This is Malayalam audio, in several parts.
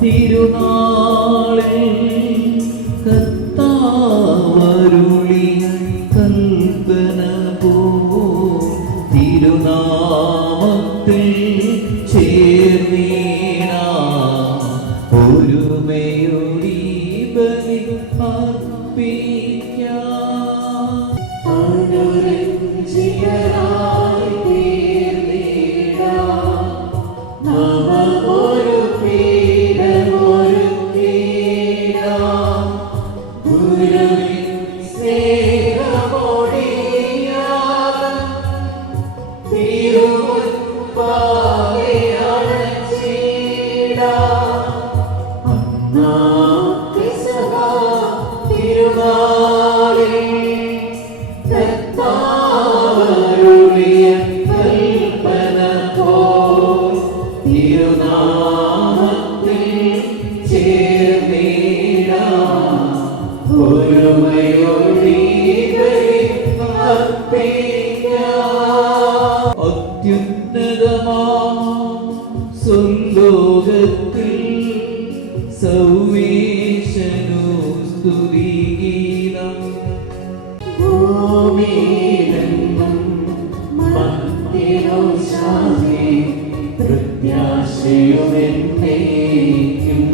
തിരുനാളിൽ കർത്താവരുളി കൽപ്പന പോ തിരുനാമത്തിൽ ചേർന്നീണ ഒരുമയൊടി ബലി അർപ്പിക്കാം. സ്വർലോകത്തിൽ സർവേശനു സ്തുതിഗീതം. ഭൂമിയിലെങ്ങും മർത്യനു ശാന്തി പ്രത്യാശയുമെന്നേക്കും.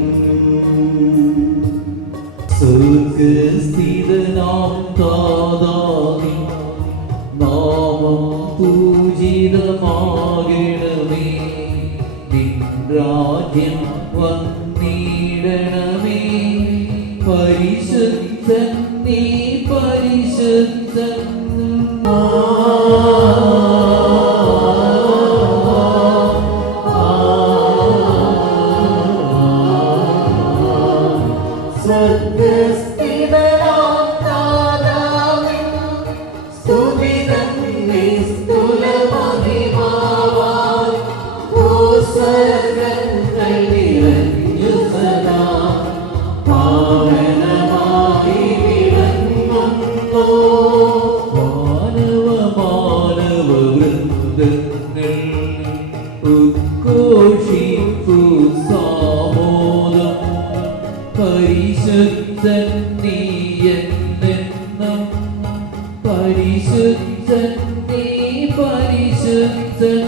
സ്വർഗസ്ഥിതനാം താതാവിൻ നാമം പൂജിതമാകണമേ. രാജ്യം വന്നിടണമേ. പരിശുദ്ധൻ നീ പരിശുദ്ധൻ. പരിശുദ്ധൻ നീ എന്നെന്നും പരിശുദ്ധൻ നീ പരിശുദ്ധൻ.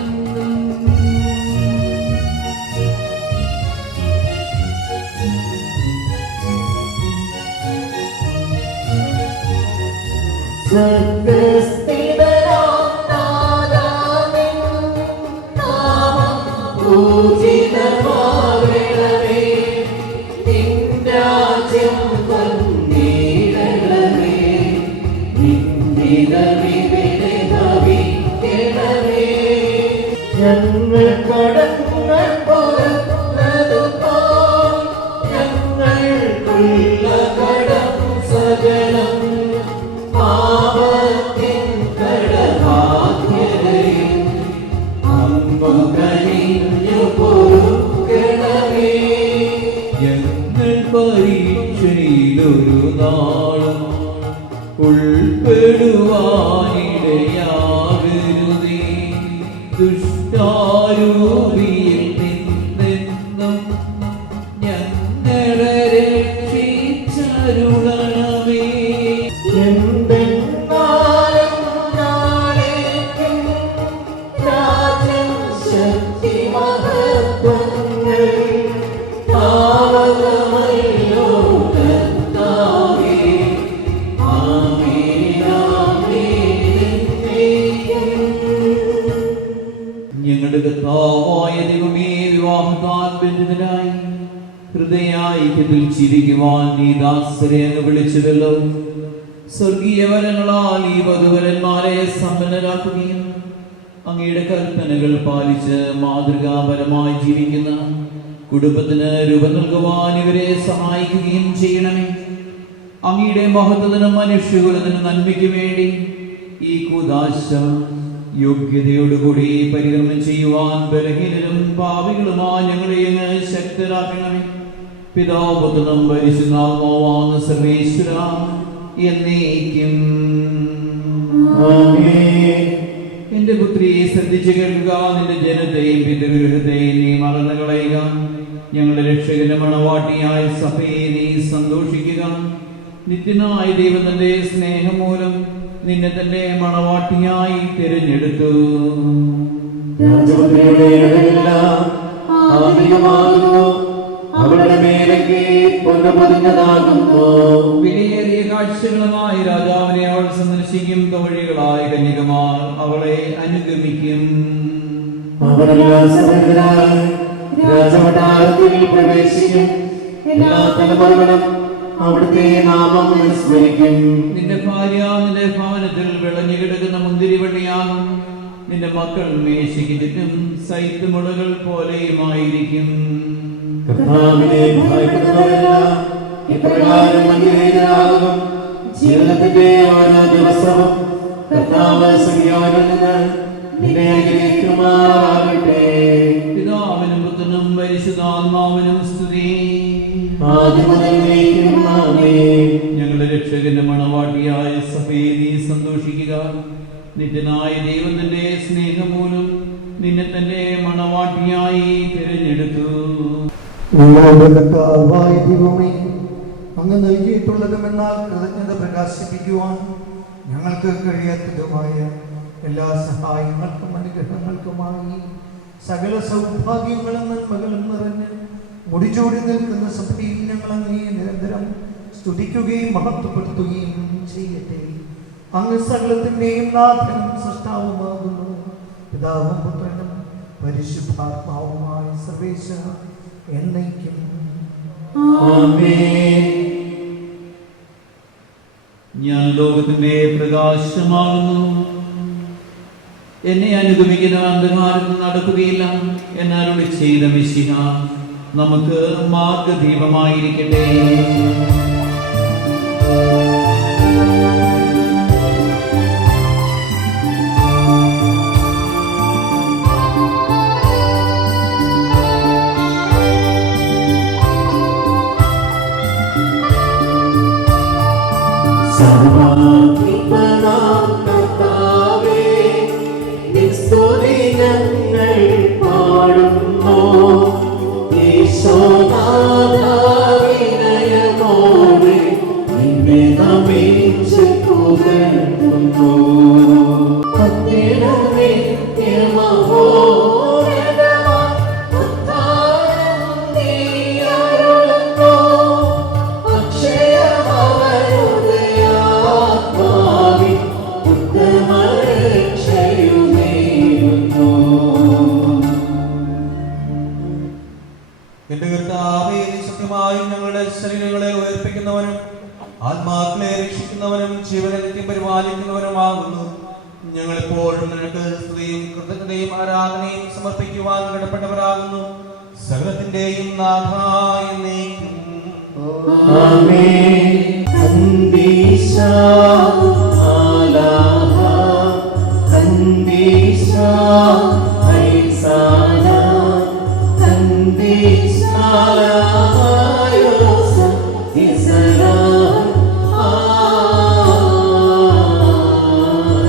ഞങ്ങൾ കടങ്ങൾ പൊറുക്കുന്നതുപോൽ ഞങ്ങൾക്കുള്ള കടം സകലം പാപത്തിൻ കടബാധ്യതയും അങ്ങു കനിഞ്ഞു പൊറുക്കണമേ. ഞങ്ങൾ പരീക്ഷയിലൊരു നാളും ഉൾപ്പെടുവാനിടയാകരുതേ. ദുഷ്ടാരൂപിയിൽ നിന്നെന്നും ഞങ്ങളെ രക്ഷിച്ചരുളണമേ. എന്തെന്നാലും നാളേക്കും രാജ്യം ശക്തി മഹത്വങ്ങൾ താവകമല്ലോ കർത്താവേ. ആമേൻ ആമേൻ. ഞങ്ങളുടെ കർത്താവായ ദൈവമേ, വിവാഹത്താൽ ബന്ധിതനായി ഹൃദയായിക്യത്തിൽ ചിരിക്കുവാൻ നീ ദാസരെ അങ്ങ് വിളിച്ചുവല്ലോ. സ്വർഗീയ വരങ്ങളാൽ ഈ വധുവരന്മാരെ സമ്പന്നരാക്കുകയും അങ്ങയുടെ കൽപ്പനകൾ പാലിച്ച് മാതൃകാപരമായി ജീവിക്കുന്ന കുടുംബത്തിന് രൂപം നൽകുവാൻ ഇവരെ സഹായിക്കുകയും ചെയ്യണമേ. അങ്ങയുടെ മഹത്വത്തിനും മനുഷ്യകുലത്തിനും നന്മയ്ക്ക് വേണ്ടി ഈ കൂദാശ യോഗ്യതയോടുകൂടി പരികർമ്മം ചെയ്യുവാൻ ബലഹീനരും പാപികളുമായി ഞങ്ങളെ ശക്തരാക്കണമേ. പിതാവ് പുത്രനും പരിശുദ്ധാത്മാവാകുന്ന സർവേശ്വര എന്നേക്കും. എന്റെ പുത്രിയെ ശ്രദ്ധിച്ചു കേൾക്കുക. നിന്റെ ജനത്തെയും പിതൃഗൃഹത്തെയും നീ മറന്നു കളയുക. ഞങ്ങളുടെ രക്ഷകന്റെ മണവാട്ടിയായ സഭയെ നീ സന്തോഷിക്കുക. നിത്യനായ ദൈവം തന്റെ സ്നേഹം മൂലം നിന്നെ തന്റെ മണവാട്ടിയായി തിരഞ്ഞെടുത്തു. വിലയേറിയ കാഴ്ചകളുമായി രാജാവിനെ അവൾ സന്ദർശിക്കും. തോഴികളായ കന്യകമാർ അവളെ അനുഗമിക്കും. രാജകൊട്ടാരത്തിൽ പ്രവേശിക്കും. എല്ലാ തലമുറകളും അവിടുത്തെ നാമം സ്മരിക്കും. നിന്റെ ഭാര്യ നിന്റെ ഭവനത്തിൽ വിളഞ്ഞു കിടക്കുന്ന മുന്തിരിവള്ളിയാകും. നിന്റെ മക്കൾ മേശയ്ക്ക് ചുറ്റും സൈത്തുമുളകൾ പോലെയുമായിരിക്കും. കർത്താവിനെ ഭയപ്പെടുന്നവരെല്ലാം ഇപ്രകാരം അനുഗ്രഹീതരാകും. ജീവിതത്തിന്റെ ഓരോ ദിവസവും കർത്താവ് സിയോനിൽ നിന്ന് നിന്നെ അനുഗ്രഹിക്കുമാറാകട്ടെ. പിതാവിനും പുത്രനും പരിശുദ്ധാത്മാവിനും സ്തുതി. ആദ്യം മുതൽ എന്നേക്കും ആമേൻ. ഞങ്ങളുടെ രക്ഷകന്റെ മണവാട്ടിയായ സഭയെ നീ സന്തോഷിക്കുക. നിത്യനായ ദൈവത്തിന്റെ സ്നേഹം മൂലം നിന്നെ തന്റെ മണവാട്ടിയായി തിരഞ്ഞെടുത്തു. ദൈവമേ, അങ്ങ് നൽകിയിട്ടുള്ളതുമെന്നാൽ കൃതജ്ഞത പ്രകാശിപ്പിക്കുവാൻ ഞങ്ങൾക്ക് കഴിയാത്തതുമായ എല്ലാ സഹായങ്ങൾക്കും അനുഗ്രഹങ്ങൾക്കുമായി സകല സൗഭാഗ്യങ്ങളും നന്മകളും നിറഞ്ഞ് മുടിചൂടി നിൽക്കുന്ന സഭയിൽ ഞങ്ങൾ അങ്ങേ നിരന്തരം സ്തുതിക്കുകയും മഹത്വപ്പെടുത്തുകയും ചെയ്യട്ടെ. അങ്ങ് സകലത്തിന്റെയും നാഥനും സൃഷ്ടാവുമാകുന്നു. പിതാവും പുത്രനും പരിശുദ്ധാത്മാവുമായ സർവേശ്വര എന്നേക്കും ആമേൻ. ഞാൻ ലോകത്തിന്റെ പ്രകാശമാകുന്നു. എന്നെ അനുഗമിക്കുന്ന അന്ധകാരത്തിൽ നടക്കുകയില്ല എന്നരുളി ചെയ്ത മിശിഹ നമുക്ക് മാർഗദീപമായിരിക്കട്ടെ. സർവ്വാധിപനാം കർത്താവേ, നിൻ സ്തുതി ഞങ്ങൾ പാടുന്നു. ഈശോനാഥാ, വിനയമോടെ നിന്നെ നമിച്ച് പുകഴ്ത്തുന്നു. അത്യനമേ നിത്യമഹോന്നതമാം ഉദ്ധാരം നീ അരുളുന്നു. അക്ഷയമവരുടെ ആത്മാവിൽ ഉത്തമരക്ഷയുമേകുന്നു. എന്റെ കർത്താവേ, നീ സത്യമായും ഞങ്ങളുടെ ശരീരങ്ങളെ ഉയർപ്പിക്കുന്നവനും ആത്മാക്കളെ രക്ഷിക്കുന്നവനും ജീവനെ നിത്യം പരിപാലിക്കുന്നവനുമാകുന്നു. ഞങ്ങളെപ്പോഴും നിനക്ക് സ്തുതിയും കൃതജ്ഞതയും ആരാധനയും സമർപ്പിക്കുവാൻ കടപ്പെട്ടവരാകുന്നു. സകലത്തിന്റെയും നാഥായ എന്നേക്കും ആമേൻ. കന്ദീശാ ആലാഹ, കന്ദീശാ ഐസാന, കന്ദീശാ ലായോസ ഇസലാ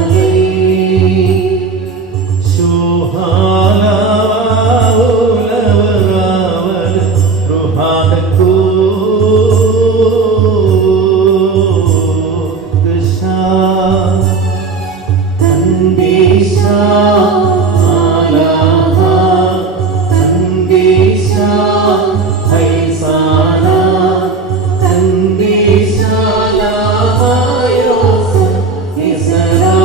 ആലേ. ശോഹാലാ ഉലവരാവൽ റുഹാദക്കൂ ദശാ കന്ദീശാ ആലാഹ, കന്ദീശാ ഐസാന, കന്ദീശാ ലായോസ ഇസലാ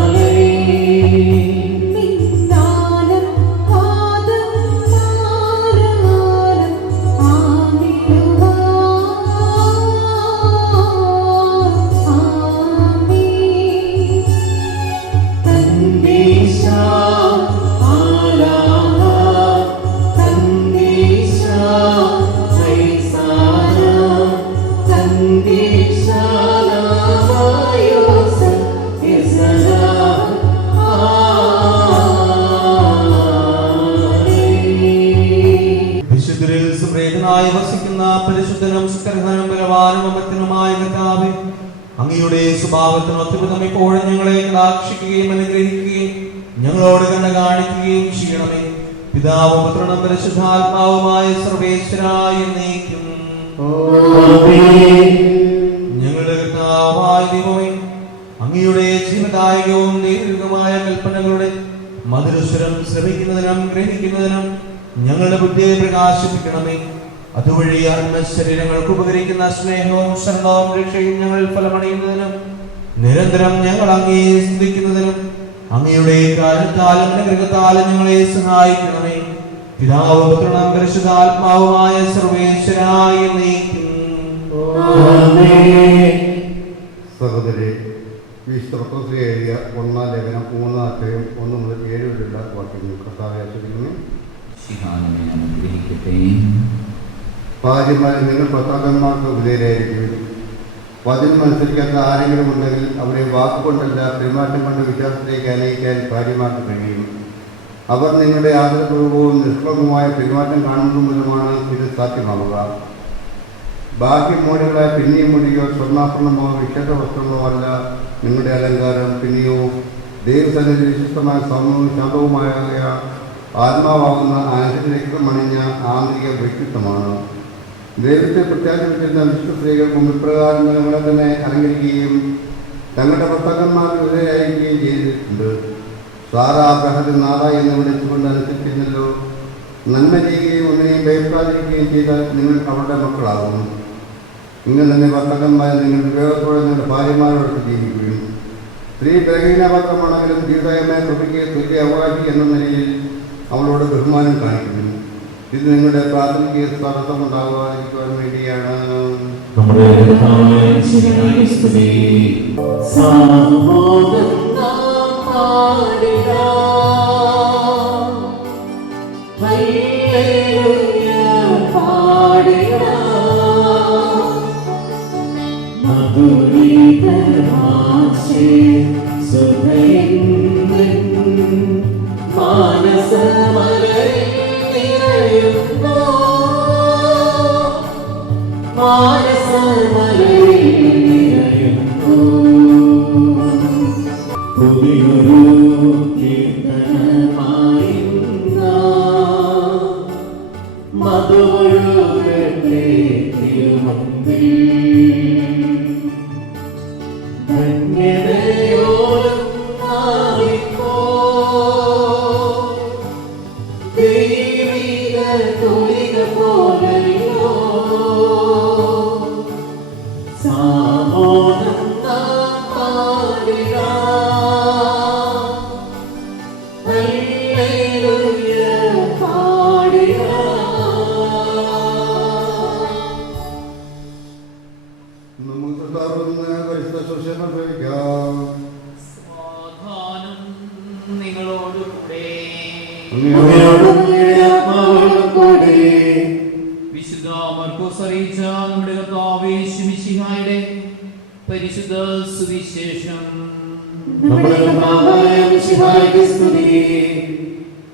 ആലേ. നിന്നാനം പാദം മാറാനം ആമിടുവാ ആമീൻ. കന്ദീശാ ആലാഹ, കന്ദീശാ ഐസാന, കന്ദീശാ ലായോസ ഇസലാ ആലേ. വിശുദ്ധരിൽ സുപ്രീതനായി വസിക്കുന്ന പരിശുദ്ധനും സ്കർഹനും ബലവാനും അമർത്തിനുമായ കർത്താവേ, അങ്ങയുടെ സ്വഭാവത്തിന് ഒത്തുവിധം ഇപ്പോഴും ഞങ്ങളെ കടാക്ഷിക്കുകയും അനുഗ്രഹിക്കുകയും ഞങ്ങൾ ഞങ്ങളോട് കണ്ട കാണിക്കുകയും ചെയ്യണമേ. പിതാവും പുത്രനും പരിശുദ്ധാത്മാവുമായ സർവേശ്വരായ എന്നേക്കും. ഞങ്ങളുടെ കർത്താവായ ദൈവമേ, അങ്ങയുടെ ജീവദായകവും ദൈവികമായ കൽപ്പനകളുടെ മധുരസ്വരം ശ്രമിക്കുന്നതിനും ഗ്രഹിക്കുന്നതിനും ഞങ്ങളുടെ ബുദ്ധിയെ പ്രകാശിപ്പിക്കണമേ. അതുവഴി ആത്മശരീരങ്ങൾക്ക് ഉപകരിക്കുന്ന സ്നേഹവും ശരണവും രക്ഷയും ഞങ്ങൾ ഫലമണിയുന്നതിനും നിരന്തരം ഞങ്ങൾ അങ്ങയെ സ്തുതിക്കുന്നതിനും അങ്ങയുടെ കാരണത്താലും അനുഗ്രഹത്താലും ഞങ്ങളെ സഹായിക്കണമേ. പിതാവും പുത്രനും പരിശുദ്ധാത്മാവുമായ സർവേശ്വരായ എന്നേക്കും. സഹോദരി, വിശുദ്ധ പത്രോസ് എഴുതിയ 1-ാം ലേഖനം 3-ാം അധ്യായം 1 മുതൽ 7 വരെയുള്ള വാക്യങ്ങൾ കർത്താവെ ആശ്രയിക്കുന്നു. ഭാര്യമാരെ, നിങ്ങൾ ഭർത്താക്കന്മാർക്ക് വിധേയരായിരിക്കും. വചനമനുസരിക്കാത്ത ആരെങ്കിലും ഉണ്ടെങ്കിൽ അവരെ വാക്കുകൊണ്ടല്ല പെരുമാറ്റം കൊണ്ട് വിശ്വാസത്തിലേക്ക് അനയിക്കാൻ ഭാര്യമാർക്ക് കഴിയും. അവർ നിങ്ങളുടെ ആദരപൂർവവും നിഷ്കളങ്കമായ പെരുമാറ്റം കാണുന്നത് മൂലമാണ് ഇത് സാധ്യമാവുക. ബാഹ്യമോടികളായ പിന്നെയും മൊഴിയോ സ്വർണ്ണാഭരണമോ വിശേഷ വസ്ത്രങ്ങളോ അല്ല നിങ്ങളുടെ അലങ്കാരം. പിന്നെയോ ദൈവസന്നിധി വിശിഷ്ടമായ സൗമ്യവും ശാന്തവുമായ ആത്മാവാകുന്ന ആശയരക്തമണിഞ്ഞ ആന്തരിക വ്യക്തിത്വമാണ്. ദൈവത്തെ പ്രത്യാശിപ്പിച്ചിരുന്ന വിശുദ്ധ സ്ത്രീകൾക്കും ഇപ്രകാരം തങ്ങളെ തന്നെ അലങ്കരിക്കുകയും തങ്ങളുടെ ഭർത്താക്കന്മാർക്ക് വിധേയരായിരിക്കുകയും ചെയ്തിട്ടുണ്ട്. സാറാ അബ്രഹത്തെ നാഥ എന്ന് വിളിച്ചുകൊണ്ട് അനുസരിച്ചിരുന്നല്ലോ. നന്മ ചെയ്യുകയും ഒന്നിനെയും ഭയപ്പെടാതിരിക്കുകയും ചെയ്താൽ നിങ്ങൾ അവരുടെ മക്കളാകും. നിങ്ങൾ തന്നെ ഭർത്താക്കന്മാരെ നിങ്ങൾ വിവേകത്തോടെ നിങ്ങളുടെ ഭാര്യമാരോട് ജീവിക്കുകയും സ്ത്രീ ബലഹീനപാത്രമാണെങ്കിലും ജീവിതമായ കൃപയ്ക്ക് തുല്യ അവകാശി എന്ന നിലയിൽ അവളോട് ബഹുമാനം കാണിക്കുന്നു. ഇത് നിങ്ങളുടെ പ്രാഥമിക തടസ്സമുണ്ടാകാതിരിക്കുവാൻ വേണ്ടിയാണ്. വിശുദ്ധ മർക്കോസ് അറിയിച്ച നമ്മുടെ കർത്താവേ മിശിഹായുടെ പരിശുദ്ധ സുവിശേഷം.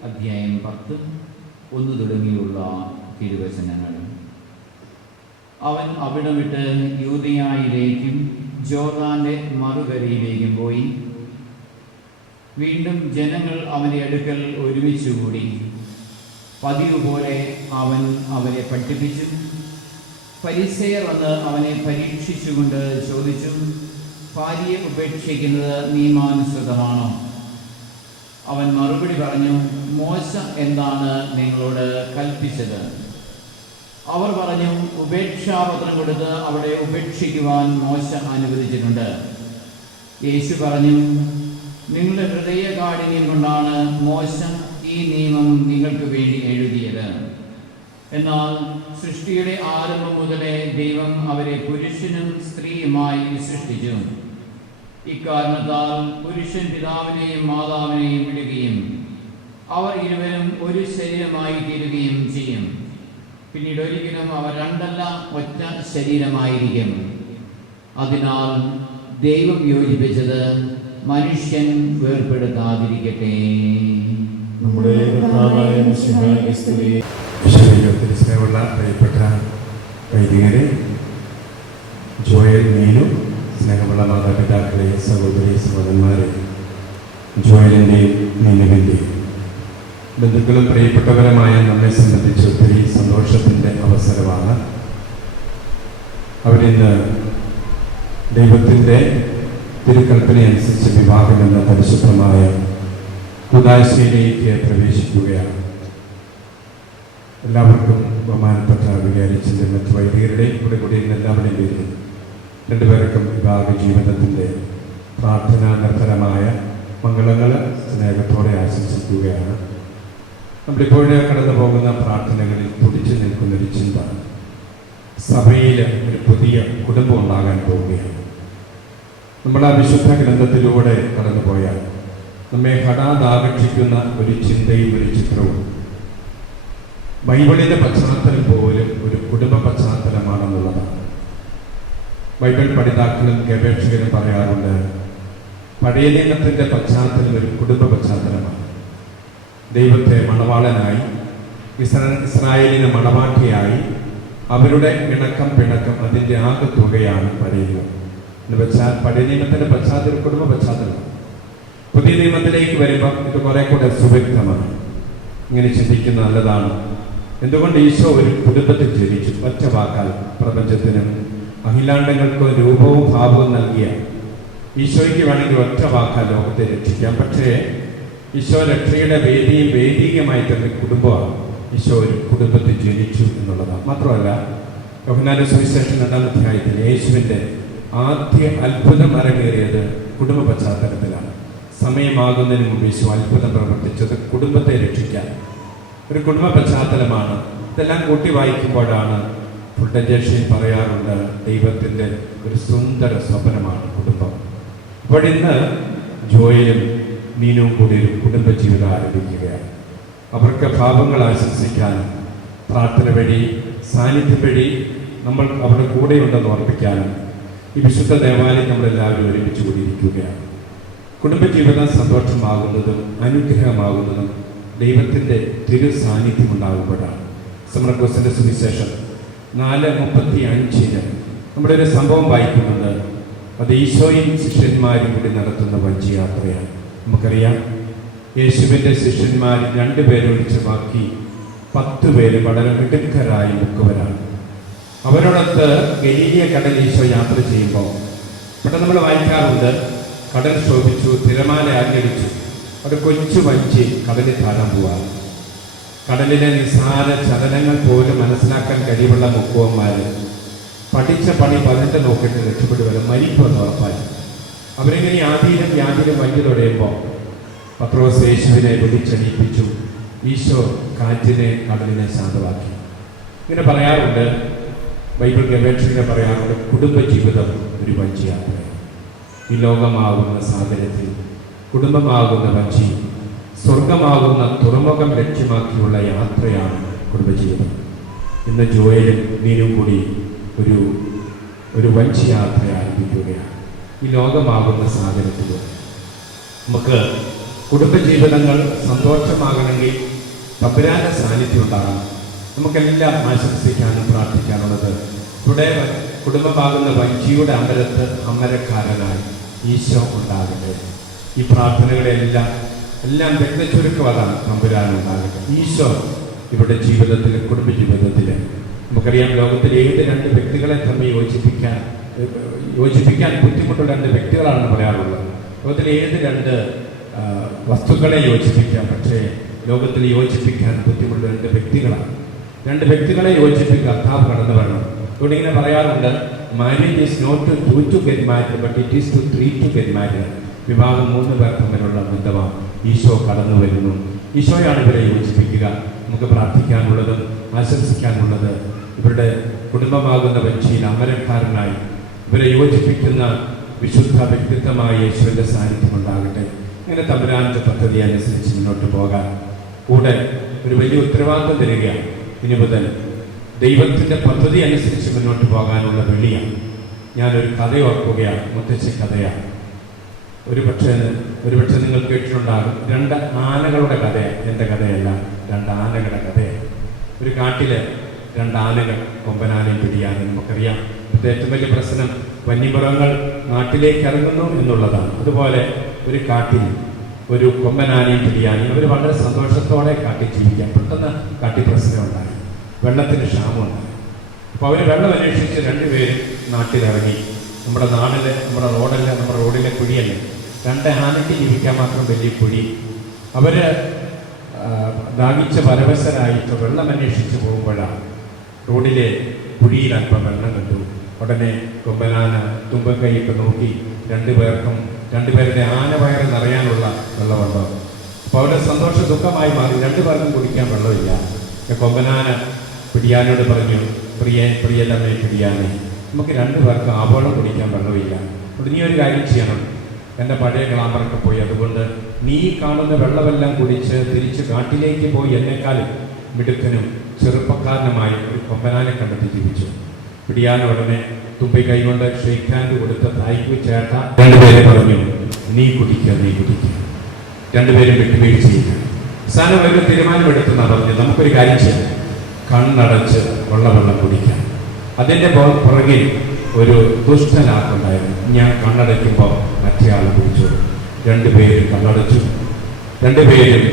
അധ്യായം 10 1 തുടങ്ങിയുള്ള തിരുവചനങ്ങൾ. അവൻ അവിടെ വിട്ട് യൂദയായിലേക്കും ജോർദാന്റെ മറുകരയിലേക്കും പോയി. വീണ്ടും ജനങ്ങൾ അവന്റെ അടുക്കൽ ഒരുമിച്ചുകൂടി. പതിവ് പോലെ അവൻ അവരെ പഠിപ്പിച്ചു. ഫരിസേയർ വന്ന് അവനെ പരീക്ഷിച്ചുകൊണ്ട് ചോദിച്ചു, ഭാര്യയെ ഉപേക്ഷിക്കുന്നത് നിയമാനുസൃതമാണോ? അവൻ മറുപടി പറഞ്ഞു, മോശ എന്താണ് നിങ്ങളോട് കൽപ്പിച്ചത്? അവർ പറഞ്ഞു, ഉപേക്ഷാപത്രം കൊടുത്ത് അവളെ ഉപേക്ഷിക്കുവാൻ മോശ അനുവദിച്ചിട്ടുണ്ട്. യേശു പറഞ്ഞു, നിങ്ങളുടെ ഹൃദയകാഠിന്യം കൊണ്ടാണ് മോശ ഈ നിയമം നിങ്ങൾക്ക് വേണ്ടി എഴുതിയത്. എന്നാൽ സൃഷ്ടിയുടെ ആരംഭം മുതലേ ദൈവം അവരെ പുരുഷനും സ്ത്രീയുമായി സൃഷ്ടിച്ചു. ഇക്കാരണത്താൽ പുരുഷൻ പിതാവിനെയും മാതാവിനെയും വിടുകയും അവർ ഇരുവരും ഒരു ശരീരമായി തീരുകയും ചെയ്യും. പിന്നീട് ഒരിക്കലും അവർ രണ്ടല്ല, ഒറ്റ ശരീരമായിരിക്കും. അതിനാൽ ദൈവം യോജിപ്പിച്ചത് മനുഷ്യൻ വേർപെടുത്താതിരിക്കട്ടെ. നമ്മുടെ സ്നേഹമുള്ള പ്രിയപ്പെട്ട വൈദികരെ, ജോയൽ മീനു, സ്നേഹമുള്ള മാതാപിതാക്കളെ, സഹോദരി സഹോദരന്മാരെ, ജോയലിൻ്റെയും നീനുവിൻ്റെയും ബന്ധുക്കളും പ്രിയപ്പെട്ടവരുമായ നമ്മെ സംബന്ധിച്ച് ഒത്തിരി സന്തോഷത്തിൻ്റെ അവസരമാണ്. അവരിന്ന് ദൈവത്തിൻ്റെ തിരുക്കൽപ്പനയനുസരിച്ച് വിവാഹം എന്ന പരിശുദ്ധമായ കൂദാശയിലേക്ക് പ്രവേശിക്കുകയാണ്. എല്ലാവർക്കും ബഹുമാനപ്പെട്ട വികാരിച്ചൻ്റെ മറ്റു വൈദികരുടെയും കൂടി എല്ലാവരുടെയും പേരിൽ രണ്ടുപേർക്കും വിവാഹ ജീവിതത്തിൻ്റെ പ്രാർത്ഥനാ നിർഭരമായ മംഗളങ്ങൾ സ്നേഹത്തോടെ ആശംസിക്കുകയാണ്. നമ്മളിപ്പോഴേ കടന്നു പോകുന്ന പ്രാർത്ഥനകളിൽ തുടിച്ചു നിൽക്കുന്നൊരു ചിന്ത, സഭയിൽ ഒരു പുതിയ കുടുംബം ഉണ്ടാകാൻ പോവുകയാണ്. നമ്മൾ ആ വിശുദ്ധ ഗ്രന്ഥത്തിലൂടെ കടന്നുപോയാൽ നമ്മെ ഹഠാതാകർഷിക്കുന്ന ഒരു ചിന്തയും ഒരു ചിത്രവും ബൈബിളിൻ്റെ പശ്ചാത്തലം പോലും ഒരു കുടുംബ പശ്ചാത്തലമാണെന്നുള്ളതാണ്. ബൈബിൾ പഠിതാക്കളും ഗവേഷകരും പറയാറുണ്ട്, പഴയ നിയമത്തിൻ്റെ പശ്ചാത്തലം ഒരു കുടുംബ പശ്ചാത്തലമാണ്. ദൈവത്തെ മണവാളനായി, ഇസ്രായേലിനെ മണവാട്ടിയായി, അവരുടെ ഇണക്കം പിണക്കം അതിൻ്റെ ആകെ തുകയാണ് പഴയ നിയമം എന്ന് വെച്ചാൽ പഴയ നിയമത്തിൻ്റെ പശ്ചാത്തലം കുടുംബ പശ്ചാത്തലമാണ്. പുതിയ നിയമത്തിലേക്ക് വരുമ്പം ഇത് കുറെ കൂടെ സുവ്യക്തമാണ്. ഇങ്ങനെ ചിന്തിക്കുന്ന നല്ലതാണ്. എന്തുകൊണ്ട് ഈശോ ഒരു കുടുംബത്തിൽ ജനിച്ചു? ഒറ്റ വാക്കാൽ പ്രപഞ്ചത്തിനും അഖിലാണ്ടങ്ങൾക്കും രൂപവും ഭാവവും നൽകിയ ഈശോയ്ക്ക് വേണമെങ്കിൽ ഒറ്റ വാക്കാൽ ലോകത്തെ രക്ഷിക്കാം. പക്ഷേ ഈശോ രക്ഷയുടെ വേദിയും വേദികമായി തന്നെ കുടുംബമാണ്. ഈശോ ഒരു കുടുംബത്തിൽ ജനിച്ചു എന്നുള്ളതാണ്. മാത്രമല്ല യോഹന്നാന്റെ സുവിശേഷം 2-ാം അധ്യായത്തിൽ യേശുവിൻ്റെ ആദ്യ അത്ഭുതം അരങ്ങേറിയത് കുടുംബ പശ്ചാത്തലത്തിലാണ്. സമയമാകുന്നതിന് മുമ്പ് ഈശോ അത്ഭുതം പ്രവർത്തിച്ചത് കുടുംബത്തെ രക്ഷിക്കാൻ. ഒരു കുടുംബ പശ്ചാത്തലമാണ്. ഇതെല്ലാം കൂട്ടി വായിക്കുമ്പോഴാണ് ഫുൾട്ടൻജേഷൻ പറയാറുണ്ട്, ദൈവത്തിൻ്റെ ഒരു സുന്ദര സ്വപ്നമാണ് കുടുംബം. അപ്പോൾ ഇന്ന് ജോയലും മീനും കൂടി ഒരു കുടുംബജീവിതം ആരംഭിക്കുകയാണ്. അവർക്ക് പാപങ്ങൾ ആശംസിക്കാനും പ്രാർത്ഥന വഴി സാന്നിധ്യം വഴി നമ്മൾ അവരുടെ കൂടെയുണ്ടെന്ന് ഓർപ്പിക്കാനും ഈ വിശുദ്ധ ദേവാലയം നമ്മളെല്ലാവരും ഒരുമിച്ച് കൂടിയിരിക്കുകയാണ്. കുടുംബജീവിതം സന്തോഷമാകുന്നതും അനുഗ്രഹമാകുന്നതും ദൈവത്തിൻ്റെ തിരു സാന്നിധ്യം ഉണ്ടാകുമ്പോഴാണ്. സമർക്കോസിൻ്റെ സുവിശേഷം 4:35 നമ്മുടെ ഒരു സംഭവം വായിക്കുന്നുണ്ട്. അത് ഈശോയും ശിഷ്യന്മാരും കൂടി നടത്തുന്ന വഞ്ചിയാത്രയാണ്. നമുക്കറിയാം, യേശുവിൻ്റെ ശിഷ്യന്മാർ 2 പേരെ ഒഴിച്ച് ബാക്കി 10 പേര് വളരെ മിടുക്കരായി മുക്കുവരാണ്. അവരോടൊത്ത് ഗലീലിയ കടൽ ഈശോ യാത്ര ചെയ്യുമ്പോൾ ഇവിടെ നമ്മൾ വായിക്കാറുണ്ട്, കടൽ ശോഭിച്ചു, തിരമാല ആഞ്ഞടിച്ചു, ഒരു കൊച്ചു വഞ്ചി കടലിൽ താഴാൻ പോവാണ്. കടലിലെ നിസ്സാര ചലനങ്ങൾ പോലും മനസ്സിലാക്കാൻ കഴിവുള്ള മുക്കുവന്മാർ പഠിച്ച പണി 18 നോക്കിയിട്ട് രക്ഷപ്പെടുവരെ മരിക്കുമെന്ന് ഉറപ്പായി. അവരിങ്ങനെ ആദ്യം വഞ്ചി തുടയുമ്പോൾ പത്രോസ് യേശുവിനെ വിളിച്ചെണീപ്പിച്ചു. ഈശോ കാറ്റിനെ കടലിനെ ശാന്തമാക്കി. ഇങ്ങനെ പറയാറുണ്ട്, ബൈബിൾ ഗവേഷകരെ പറയാറുണ്ട്, കുടുംബജീവിതം ഒരു വഞ്ചിയാത്രയാണ്. ഈ ലോകമാകുന്ന സാഗരത്തിൽ കുടുംബമാകുന്ന വഞ്ചി, സ്വർഗമാകുന്ന തുറമുഖം ലക്ഷ്യമാക്കിയുള്ള യാത്രയാണ് കുടുംബജീവിതം. ഇന്ന് ജോയലും മീനും കൂടി ഒരു വഞ്ചി യാത്ര ആരംഭിക്കുകയാണ്. ഈ ലോകമാകുന്ന സാഗരത്തിലൂടെ നമുക്ക് കുടുംബജീവിതങ്ങൾ സന്തോഷമാകണമെങ്കിൽ തമ്പുരാന്റെ സാന്നിധ്യം ഉണ്ടാകണം. നമുക്കെല്ലാം ആശംസിക്കാനും പ്രാർത്ഥിക്കാനുള്ളത് ഇവിടെ കുടുംബമാകുന്ന വഞ്ചിയുടെ അമരക്കാരനായി ഈശോ ഉണ്ടാകട്ടെ. ഈ പ്രാർത്ഥനകളെല്ലാം വ്യക്തചുരുക്കം അതാണ്, തമ്പുരാനുണ്ടാകട്ടെ. ഈശോ ഇവിടെ ജീവിതത്തിൽ, കുടുംബജീവിതത്തിൽ നമുക്കറിയാം, ലോകത്തിൽ ഏത് 2 വ്യക്തികളെ തമ്മിൽ യോജിപ്പിക്കാൻ ബുദ്ധിമുട്ടുള്ള 2 വ്യക്തികളാണെന്ന് പറയാറുള്ളത്. ലോകത്തിൽ ഏത് 2 വസ്തുക്കളെ യോജിപ്പിക്കാം, പക്ഷേ ലോകത്തിൽ യോജിപ്പിക്കാൻ ബുദ്ധിമുട്ടുള്ള 2 വ്യക്തികളാണ്. 2 വ്യക്തികളെ യോജിപ്പിക്കാൻ കർത്താവ് കടന്നു വരണം. ഇവിടെ ഇങ്ങനെ പറയാറുണ്ട്, marriage is not to 2 to get married, but it is to 3 to get married. വിവാഹം 3 പേർ തമ്മിലുള്ള ബന്ധമാണ്. ഈശോ കടന്നു വരുന്നു. ഈശോയാണ് ഇവരെ യോജിപ്പിക്കുക. നമുക്ക് പ്രാർത്ഥിക്കാനുള്ളതും ആശംസിക്കാനുള്ളത് ഇവരുടെ കുടുംബമാകുന്ന വഞ്ചിയിൽ അമരക്കാരനായി ഇവരെ യോജിപ്പിക്കുന്ന വിശുദ്ധ വ്യക്തിത്വമായ യേശുവിൻ്റെ സാന്നിധ്യം ഉണ്ടാകട്ടെ. ഇങ്ങനെ തമ്പുരാന്റെ പദ്ധതി അനുസരിച്ച് മുന്നോട്ട് പോകാൻ കൂടെ ഒരു വലിയ ഉത്തരവാദിത്വം തരികയാണ്. ഇനി മുതൽ ദൈവത്തിൻ്റെ പദ്ധതി അനുസരിച്ച് മുന്നോട്ട് പോകാനുള്ള വെള്ളിയാണ്. ഞാനൊരു കഥ ഓർക്കുകയാണ്, മുത്തശ്ശി കഥയാണ്. ഒരുപക്ഷെ നിങ്ങൾ കേട്ടിട്ടുണ്ടാകും. 2 ആനകളുടെ കഥയാണ്, എൻ്റെ കഥയല്ല, 2 ആനകളുടെ കഥയാണ്. ഒരു കാട്ടില് 2 ആനകൾ കൊമ്പനാനയും പിടിയാനും. നമുക്കറിയാം, ഇപ്പോഴത്തെ ഏറ്റവും വലിയ പ്രശ്നം വന്യമൃഗങ്ങൾ നാട്ടിലേക്ക് ഇറങ്ങുന്നു എന്നുള്ളതാണ്. അതുപോലെ ഒരു കാട്ടിൽ ഒരു കൊമ്പനാനയും പിടിയാനയും അവർ വളരെ സന്തോഷത്തോടെ കാട്ടി ജീവിക്കാം. പെട്ടെന്ന് കാട്ടി പ്രശ്നമുണ്ടായി, വെള്ളത്തിന് ക്ഷാമമുണ്ടായി. അപ്പോൾ അവർ വെള്ളം അന്വേഷിച്ച് രണ്ടുപേരും നാട്ടിലിറങ്ങി. നമ്മുടെ നാടിലെ നമ്മുടെ റോഡിലെ കുഴിയല്ലേ, 2 ആനയ്ക്ക് ജീവിക്കാൻ മാത്രം വലിയ കുഴി. അവർ ദാഹിച്ച പരവശരായിട്ട് വെള്ളം അന്വേഷിച്ച് പോകുമ്പോഴാണ് റോഡിലെ കുഴിയിൽ അല്പം വെള്ളം കണ്ടു. ഉടനെ കൊമ്പനാന തുമ്പക്കൈയൊക്കെ നോക്കി രണ്ടുപേരുടെ ആന വയറ് നിറയാനുള്ള വെള്ളമുണ്ടോ. അപ്പോൾ അവരുടെ സന്തോഷ ദുഃഖമായി മാറി. 2 പേർക്കും കുടിക്കാൻ വെള്ളമില്ല. കൊമ്പനാന പിടിയാനോട് പറഞ്ഞു, പ്രിയതമേ പിടിയാനെ, നമുക്ക് 2 പേർക്കും ആവോളം കുടിക്കാൻ വെള്ളമില്ല. അപ്പോൾ നീ ഒരു കാര്യം ചെയ്യണം, എൻ്റെ പഴയ ഗ്ലാമറൊക്കെ പോയി, അതുകൊണ്ട് നീ കാണുന്ന വെള്ളമെല്ലാം കുടിച്ച് തിരിച്ച് കാട്ടിലേക്ക് പോയി എന്നെക്കാളും മിടുക്കനും ചെറുപ്പക്കാരനുമായ ഒരു കൊമ്പനാനെ കണ്ടെത്തി ജീവിച്ചു. പിടിയാൻ ഉടനെ തുമ്പി കൈകൊണ്ട് ഷെയ്ക്ക് ഹാൻഡ് കൊടുത്ത് തായ്ക്കു ചേട്ട 2 പേരെ പറഞ്ഞു, നീ കുടിക്കുക. 2 പേരും വിട്ടുവീഴ്ചയില്ല. അവസാനം ഒരു തീരുമാനമെടുത്തെന്നാണ് പറഞ്ഞത്, നമുക്കൊരു കാര്യം ചെയ്യാം, കണ്ണടച്ച് വെള്ളം കുടിക്കാം. അതിൻ്റെ പുറകിൽ ഒരു ദുഷ്ടനാക്കുണ്ടായിരുന്നു. ഞാൻ കണ്ണടയ്ക്കുമ്പോൾ മറ്റേ ആൾ കുടിച്ചു. 2 പേരും കണ്ണടച്ചു. 2 പേരും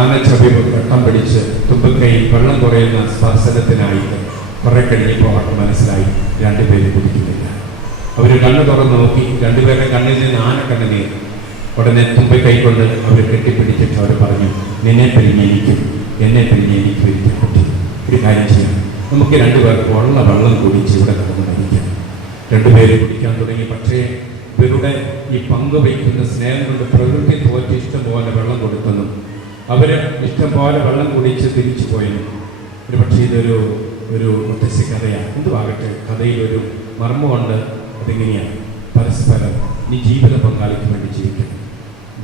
ആനച്ചവി വെട്ടം പിടിച്ച് തുമ്പക്കൈയിൽ വെള്ളം കുറയുന്ന സ്പർശനത്തിനായിട്ട് കുറെ കഴിഞ്ഞപ്പോൾ അവർക്ക് മനസ്സിലായി 2 പേര് കുടിക്കുന്നില്ല. അവർ കണ്ണ് തുറന്ന് നോക്കി, 2 പേരുടെ കണ്ണിൽ നിന്ന് ആനക്കണ്ണ് നീങ്ങി. ഉടനെ തുമ്പക്കൈ കൊണ്ട് അവർ കെട്ടിപ്പിടിച്ചിട്ട് അവർ പറഞ്ഞു, നിന്നെ പിരിഞ്ഞ് എനിക്കും എന്നെ പിരിഞ്ഞ് എനിക്കും ഇരിക്കാൻ പറ്റും. ഒരു കാര്യം ചെയ്യാം, നമുക്ക് 2 പേർക്ക് ഉള്ള വെള്ളം കുടിച്ച് ഇവിടെ കിടന്ന് കഴിക്കാം. 2 പേര് കുടിക്കാൻ തുടങ്ങി. പക്ഷേ ഇവരുടെ ഈ പങ്കുവയ്ക്കുന്ന സ്നേഹം കൊണ്ട് പ്രകൃതി തോറ്റ് ഇഷ്ടംപോലെ വെള്ളം കൊടുക്കുന്നു. അവർ ഇഷ്ടംപോലെ വെള്ളം കുടിച്ച് തിരിച്ചു പോയിരുന്നു. ഒരു പക്ഷേ ഇതൊരു മുത്തശ്ശി കഥയാണ്. എന്തുവാകട്ടെ, കഥയിലൊരു മർമ്മമുണ്ട്. അതിങ്ങനെയാണ്, പരസ്പരം നീ ജീവിത പങ്കാളിക്ക് വേണ്ടി ജീവിക്കണം.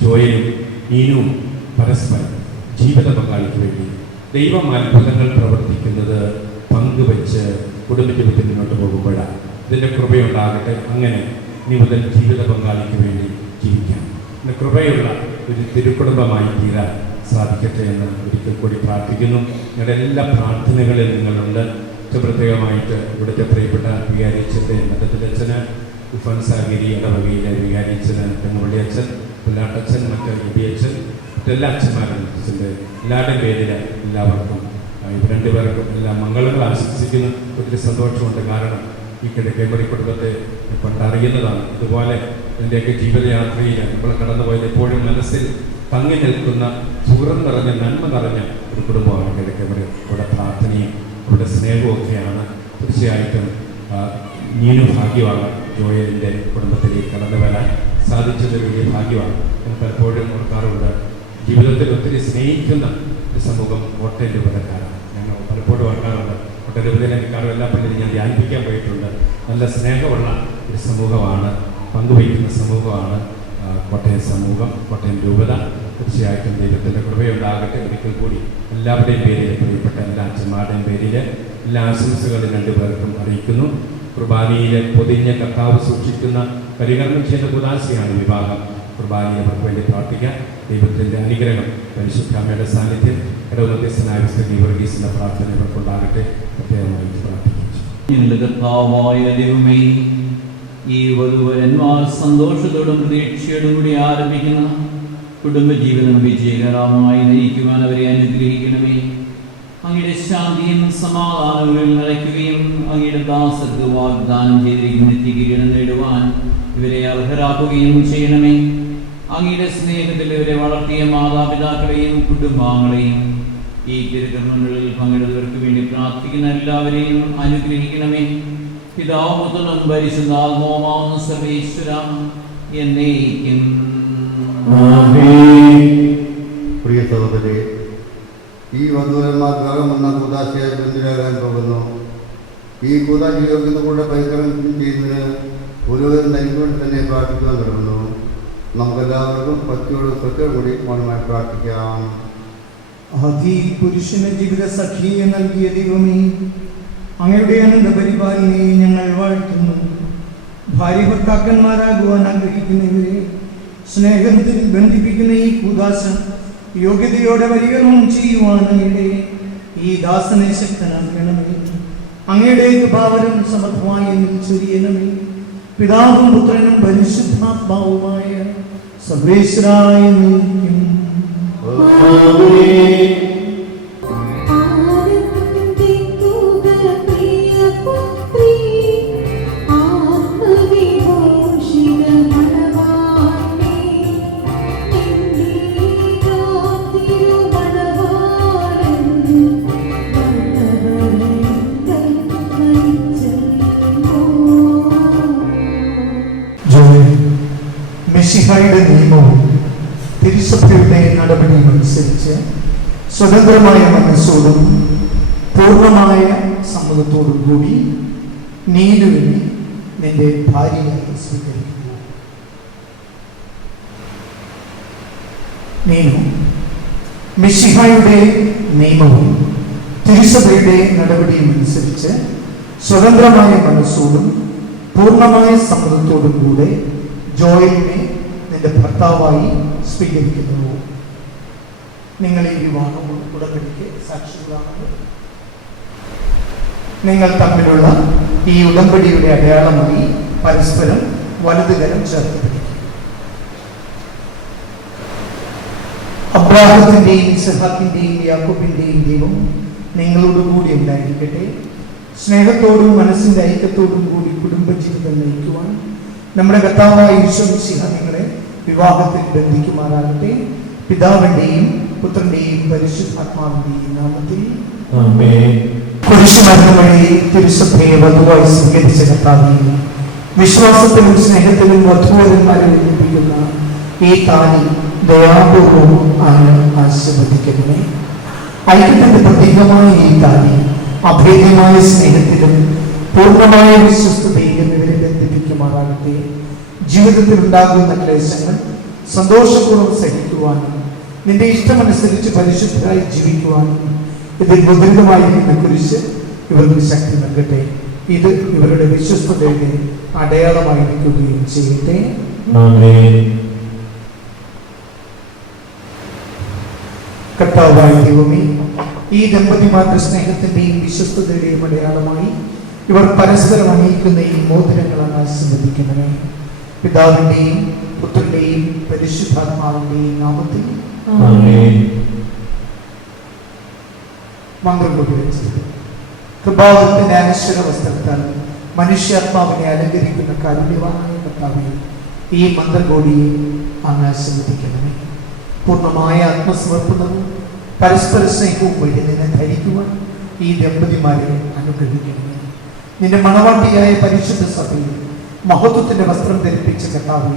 ജോയലും നീനുവും പരസ്പരം ജീവിത പങ്കാളിക്ക് വേണ്ടി ദൈവം അത്ഭുതങ്ങൾ പ്രവർത്തിക്കുന്നത് പങ്കുവെച്ച് കുടുംബജീവിതത്തിൽ മുന്നോട്ട് പോകുമ്പോഴാണ്. ഇതിൻ്റെ കൃപയുണ്ടാകട്ടെ. അങ്ങനെ നീ മുതൽ ജീവിത പങ്കാളിക്ക് വേണ്ടി ജീവിക്കാം. പിന്നെ കൃപയുള്ള ഒരു തിരുക്കുടുംബമായി തീരാൻ സാധിക്കട്ടെ എന്ന് ഒരിക്കൽ കൂടി പ്രാർത്ഥിക്കുന്നു. നിങ്ങളുടെ എല്ലാ പ്രാർത്ഥനകളിൽ നിങ്ങളുണ്ട്. പ്രത്യേകമായിട്ട് ഇവിടുത്തെ പ്രിയപ്പെട്ട വികാരിച്ചൻ്റെ മറ്റത്തിലച്ഛന്, ഉഫൻസാഗിരി ഇടവകയിലെ വികാരിച്ചന്, തെങ്ങുപള്ളി അച്ഛൻ, പുല്ലാട്ടച്ഛൻ, മറ്റ് എബിയച്ഛൻ, മറ്റെല്ലാ അച്ഛന്മാരും അച്ഛൻ്റെ എല്ലാവരുടെയും പേരിൽ എല്ലാവർക്കും 2 പേർക്കും എല്ലാ മംഗളങ്ങൾ ആശംസിക്കുന്നു. ഒത്തിരി സന്തോഷമുണ്ട്. കാരണം ഈ കിഴക്കേമറി കുടുംബത്തെ പണ്ടറിയുന്നതാണ്. ഇതുപോലെ എൻ്റെയൊക്കെ ജീവിതയാത്രയിൽ നമ്മൾ കടന്നുപോയത് എപ്പോഴും മനസ്സിൽ തങ്ങി നിൽക്കുന്ന സുഹൃം നിറഞ്ഞ നന്മ നിറഞ്ഞ ഒരു കുടുംബമാണ് കിഴക്കേമറി. അവിടെ പ്രാർത്ഥനയും അവിടെ സ്നേഹവും ഒക്കെയാണ്. തീർച്ചയായിട്ടും നീനും ഭാഗ്യമാണ് ജോയലിൻ്റെ കുടുംബത്തിലേക്ക് കടന്നു വരാൻ സാധിച്ചത് വലിയ ഭാഗ്യമാണ്. ഞാൻ പലപ്പോഴും ഓർക്കാറുണ്ട്, ജീവിതത്തിൽ ഒത്തിരി സ്നേഹിക്കുന്ന ഒരു സമൂഹം കോട്ടയം രൂപതക്കാരാണ്. ഞങ്ങൾ പലപ്പോഴും ഓർക്കാറുണ്ട്, കോട്ടയം രൂപതയിലേക്കാളും എല്ലാ പള്ളിയിലും ഞാൻ ധ്യാനിപ്പിക്കാൻ പോയിട്ടുണ്ട്. നല്ല സ്നേഹമുള്ള ഒരു സമൂഹമാണ്, പങ്കുവയ്ക്കുന്ന സമൂഹമാണ് കോട്ടയം സമൂഹം, കോട്ടയം രൂപത. തീർച്ചയായിട്ടും ദൈവത്തിൻ്റെ കൃപയുണ്ടാകട്ടെ. ഒരിക്കൽ കൂടി എല്ലാവരുടെയും പേരിൽ, പ്രിയപ്പെട്ട എല്ലാ അച്ഛന്മാരുടെയും പേരിൽ എല്ലാ ആശംസകളും 2 പേർക്കും അറിയിക്കുന്നു. കുർബാനയിലെ പൊതിഞ്ഞ കർത്താവ് സൂക്ഷിക്കുന്ന പരികരണം ചെയ്യുന്ന കുദാശയാണ് വിവാഹം. കുർബാനയെ അവർക്ക് വേണ്ടി പ്രാർത്ഥിക്കാം. ദൈവത്തിൻ്റെ അനുഗ്രഹം, പരിശുദ്ധാമ്മയുടെ സാന്നിധ്യം, ഇടവമധ്യസ്ഥനായ വിശുദ്ധ ഗീവർഗീസിൻ്റെ പ്രാർത്ഥന ഇവർക്കുണ്ടാകട്ടെ. പ്രത്യേകമായി പ്രാർത്ഥിക്കുന്നു. ഞങ്ങളുടെ കർത്താവായ ദൈവമേ, ഈ വധുവരന്മാർ സന്തോഷത്തോടും പ്രതീക്ഷയോടും കൂടി ആരംഭിക്കുന്ന കുടുംബജീവിതം വിജയകരമായി നയിക്കുവാൻ അവരെ അനുഗ്രഹിക്കണമേ. അങ്ങയുടെ ശാന്തിയും സമാധാനവും നിറയ്ക്കുകയും അങ്ങയുടെ ദാസർക്ക് വാഗ്ദാനം ചെയ്തിരിക്കുന്ന നിത്യകിരീടം നേടുവാൻ ഇവരെ അർഹരാക്കുകയും ചെയ്യണമേ. അങ്ങയുടെ സ്നേഹത്തിൽ ഇവരെ വളർത്തിയ മാതാപിതാക്കളെയും കുടുംബാംഗങ്ങളെയും ഈ തിരുക്കർമ്മങ്ങളിൽ പങ്കെടുത്തവർക്ക് വേണ്ടി പ്രാർത്ഥിക്കുന്ന എല്ലാവരെയും അനുഗ്രഹിക്കണമേ. പിതാവും പുത്രനും പരിശുദ്ധാത്മാവുമാവുന്ന സർവേശ്വര എന്നേക്കും. പ്രിയ സഹോദരരെ, ഈ വധുവരന്മാർ ഗ്രഹമെന്ന കൂതാശയായി ബന്ധിരാകാൻ പോകുന്നു. ഈ കൂതാശി യോഗ്യതകളുടെ പരികരണം ചെയ്യുന്നതിന് ഒരുവരും നയിക്കൊണ്ട് തന്നെ പ്രാർത്ഥിക്കാൻ തുടങ്ങുന്നു. നമുക്കെല്ലാവർക്കും ഭക്തിയോടും ശ്രദ്ധയോടും കൂടി മൗനമായി പ്രാർത്ഥിക്കാം. ആദി പുരുഷന് ജീവിത സഖിയെ നൽകിയ ദൈവമേ, അങ്ങയുടെ അനന്ത പരിപാലനയെ ഞങ്ങൾ വാഴ്ത്തുന്നു. ഭാര്യ ഭർത്താക്കന്മാരാകുവാൻ ആഗ്രഹിക്കുന്നവരെ സ്നേഹത്തിൽ ബന്ധിപ്പിക്കുന്ന ഈ കൂദാശ യോഗ്യതയോടെ പരികരണം ചെയ്യുവാൻ അങ്ങയുടെ ഈ ദാസനെ ശക്തനാക്കണമേ. അങ്ങയുടെ ഭാവനം സമർത്ഥമായി ചൊരിയണമേ. പിതാവും പുത്രനും പരിശുദ്ധാത്മാവുമായ സർവേശ്വരായ നീക്കും മിശിഹായുടെ നിയമവും തിരുസഭയുടെ നടപടിയും അനുസരിച്ച് സ്വതന്ത്രമായ മനസ്സോടും പൂർണ്ണമായ സമ്മതത്തോടും കൂടി നീലുവിനെ നിന്റെ ഭാര്യയായി സ്വീകരിക്കുക. നീലു മിശിഹായുടെ നിയമവും തിരുസഭയുടെ നടപടിയും അനുസരിച്ച് സ്വതന്ത്രമായ മനസ്സോടും പൂർണ്ണമായ സമ്മതത്തോടും കൂടെ ജോയലിനെ നിന്റെ ഭർത്താവായി സ്വീകരിക്കുന്നു. നിങ്ങൾ ഈ വിവാഹം ഉടമ്പടിക്ക് സാക്ഷികളാണ്. നിങ്ങൾ തമ്മിലുള്ള ഈ ഉടമ്പടിയുടെ അടയാളമായി പരസ്പരം വലതുകരം ചേർത്ത് പിടിക്കും. അബ്രാഹത്തിന്റെയും ഇസ്ഹാക്കിന്റെയും യാക്കോബിന്റെയും ദൈവം നിങ്ങളോടുകൂടി ഉണ്ടായിരിക്കട്ടെ. സ്നേഹത്തോടും മനസ്സിന്റെ ഐക്യത്തോടും കൂടി കുടുംബജീവിതം നയിക്കുവാൻ നമ്മുടെ കർത്താവായ യേശു മിശിഹ നിങ്ങളെ വിവാഹത്തിൽ ബന്ധിക്കുമാറാകട്ടെ. പിതാവിന്റെയും പുത്രന്റെയും പരിശുദ്ധാത്മാവിന്റെയും നാമത്തിൽ ആമേൻ. കുരിശുമരണം വഴി തിരുസഭയെ വധുവായി സ്വീകരിച്ച കർത്താവേ, വിശ്വാസത്തിലും സ്നേഹത്തിലും വധുവരന്മാരെ ബന്ധിപ്പിക്കുന്ന ഈ താലി ദയാപൂർവം ആശീർവദിക്കണമേ. ഐക്യത്തിന്റെ പ്രതീകമായ ഈ താലി അഭേദ്യമായ സ്നേഹത്തിലും പൂർണ്ണമായ വിശ്വസ്തതയിലും ഇവരെ ബന്ധിപ്പിക്കുമാറാകട്ടെ. ജീവിതത്തിൽ ഉണ്ടാകുന്ന ക്ലേശങ്ങൾ സന്തോഷപൂർവ്വം സഹിക്കുവാനും നിന്റെ ഇഷ്ടമനുസരിച്ച് പരിശുദ്ധരായി ജീവിക്കുവാനും ഇതിൽ മുദ്രിതമായിരിക്കുന്ന കുരിശ് ഇവർക്ക് ശക്തി നൽകട്ടെ. ഇത് ഇവരുടെ വിശ്വസ്തതയുടെ അടയാളമായിരിക്കുകയും ചെയ്യട്ടെ. കർത്താവായ ദൈവമേ, ഈ ദമ്പതിമാരുടെ സ്നേഹത്തിന്റെയും വിശ്വസ്തതയുടെയും അടയാളമായി ഇവർ പരസ്പരം അണിയിക്കുന്ന ഈ മോതിരങ്ങളാണ് ആശീർവദിക്കുന്നത്. പിതാവിന്റെയും പുത്രന്റെയും പരിശുദ്ധാത്മാവിന്റെയും നാമത്തിൽ മന്ത്രം കൊണ്ടുവച്ചത്. കൃപാവത്തിന്റെ അനശ്വര വസ്ത്രത്താൽ മനുഷ്യാത്മാവിനെ അലങ്കരിക്കുന്ന കാരുണ്യവാനായ കർത്താവേ, ഈ മന്ത്രകോടിയെ അങ്ങ് ആശീർവദിക്കണമേ. പൂർണ്ണമായ ആത്മസമർപ്പണവും പരസ്പര സ്നേഹവും വഴി നിന്നെ ധരിക്കുവാൻ ഈ ദമ്പതിമാരെ അനുഗ്രഹിക്കണമേ. നിന്റെ മണവാട്ടിയായ പരിശുദ്ധ സഭയിൽ മഹത്വത്തിന്റെ വസ്ത്രം ധരിപ്പിച്ച കർത്താവേ,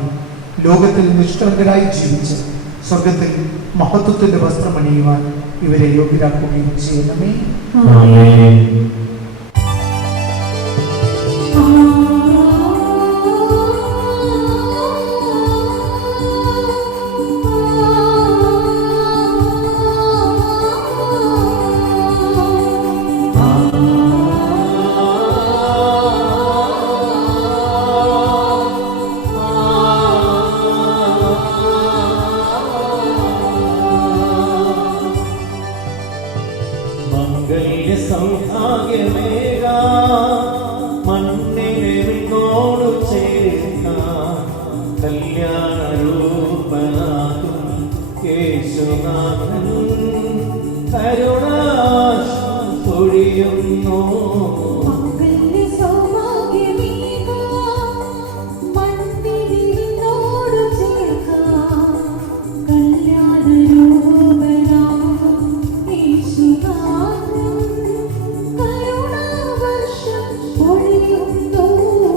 ലോകത്തിൽ നിഷ്കളങ്കരായി ജീവിച്ച് സ്വർഗത്തിൽ മഹത്വത്തിന്റെ വസ്ത്രം അണിയുവാൻ ഇവരെ യോഗ്യരാക്കുകയും ചെയ്യണമേ.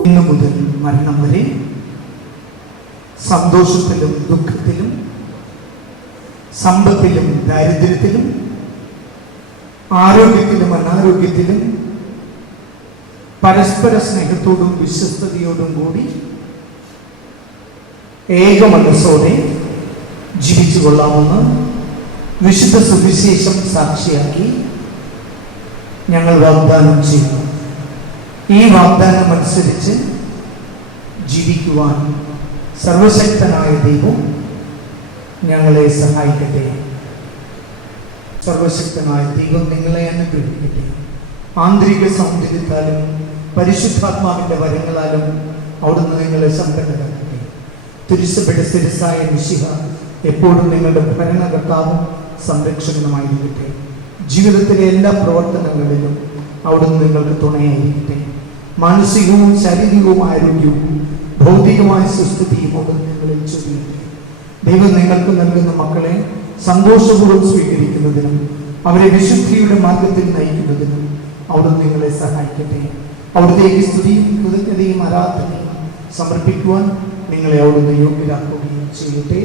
ഇന്നു മുതൽ മരണം വരെ സന്തോഷത്തിലും ദുഃഖത്തിലും സമ്പത്തിലും ദാരിദ്ര്യത്തിലും ആരോഗ്യത്തിലും അനാരോഗ്യത്തിലും പരസ്പര സ്നേഹത്തോടും വിശ്വസ്തയോടും കൂടി ഏക മനസ്സോടെ ജീവിച്ചു കൊള്ളാമെന്ന് വിശുദ്ധ സുവിശേഷം സാക്ഷിയാക്കി ഞങ്ങൾ വാഗ്ദാനം ചെയ്യുന്നു. ഈ വാഗ്ദാനം അനുസരിച്ച് ജീവിക്കുവാൻ സർവശക്തനായ ദൈവം ഞങ്ങളെ സഹായിക്കട്ടെ. സർവശക്തനായ ദൈവം നിങ്ങളെ അനുഗ്രഹിക്കട്ടെ. ആന്തരിക സൗന്ദര്യത്താലും പരിശുദ്ധാത്മാവിന്റെ വരങ്ങളാലും അവിടുന്ന് നിങ്ങളെ സമ്പന്നരാക്കട്ടെ. തിരുസഭയുടെ ശിരസ്സായ മിശിഹ എപ്പോഴും നിങ്ങളുടെ ഭരണകർത്താവും സംരക്ഷകനുമായിരിക്കട്ടെ. ജീവിതത്തിലെ എല്ലാ പ്രവർത്തനങ്ങളിലും അവിടുന്ന് നിങ്ങൾക്ക് തുണയായിരിക്കട്ടെ. മാനസികവും ശാരീരികവും ആരോഗ്യവും ഭൗതികമായ സുസ്ഥിതിയും അവിടുന്ന് നിങ്ങളിൽ ചൊരിയട്ടെ. ദൈവം നിങ്ങൾക്ക് നൽകുന്ന മക്കളെ സന്തോഷപൂർവ്വം സ്വീകരിക്കുന്നതിനും അവരെ വിശുദ്ധിയുടെ മാർഗത്തിൽ നയിക്കുന്നതിനും അവിടുന്ന് നിങ്ങളെ സഹായിക്കട്ടെ. അവിടുത്തേക്ക് സ്തുതിയും കൃതജ്ഞതയും ആരാധനയും സമർപ്പിക്കുവാൻ നിങ്ങളെ അവിടുന്ന് യോഗ്യരാക്കുകയും ചെയ്യട്ടെ.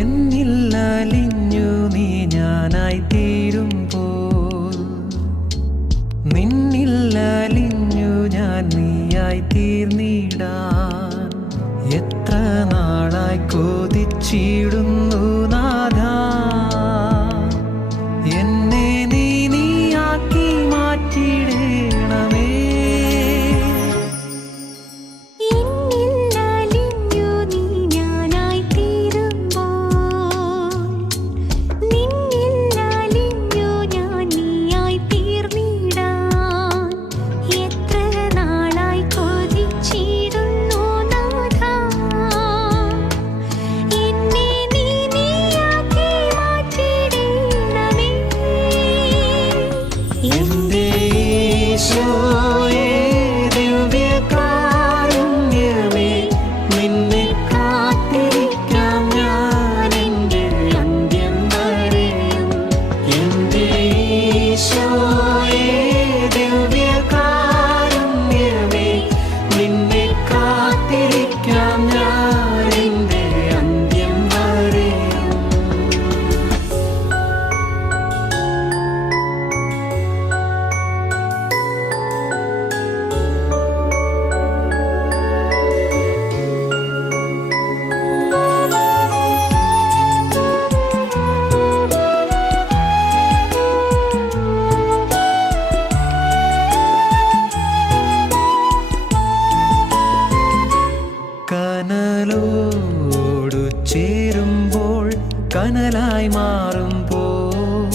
എന്നില്ലലിഞ്ഞു നീ ഞാനായി തീരുമ്പോൾ, നിന്നില്ലലിഞ്ഞു ഞാൻ നീയായി തീർന്നിടാൻ എത്ര നാളായി കൊതിച്ചിടുന്നു നാഥാ. എന്നെ നീയാക്കി മാറ്റിടേണമേ. കനലോടു ചേരുമ്പോൾ കനലായി മാറുമ്പോൾ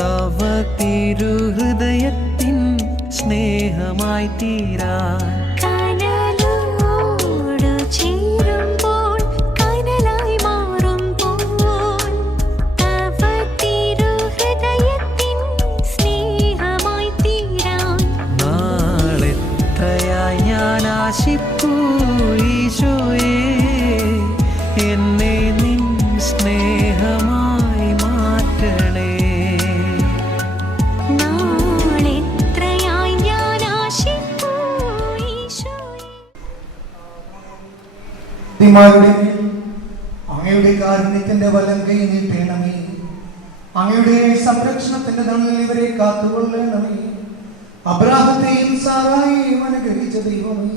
തവ തിരുഹൃദയത്തിൻ സ്നേഹമായി തീരാൻ. കനലോടു ചേരുമ്പോൾ കനലായി മാറുമ്പോൾ തവ തിരുഹൃദയത്തിൻ സ്നേഹമായി തീരാൻ. നാളെത്രയായി ഞാൻ ആശിപ്പൂ ഈശോയേ, എന്നെ നിൻ സ്നേഹമായി മാറ്റണേ. നാളെത്രയായി ഞാൻ ആശിപ്പൂ ഈശോയേ. നീതിമാരുടെ അങ്ങയുടെ കാരുണ്യത്തിന്റെ വലം കൈ നീട്ടണമേ. അങ്ങയുടെ സംരക്ഷണത്തിന്റെ തണലിൽ ഇവരെ കാത്തുകൊള്ളണമേ. അബ്രാഹത്തെയും സാറായെയും അനുഗ്രഹിച്ച ദൈവമേ,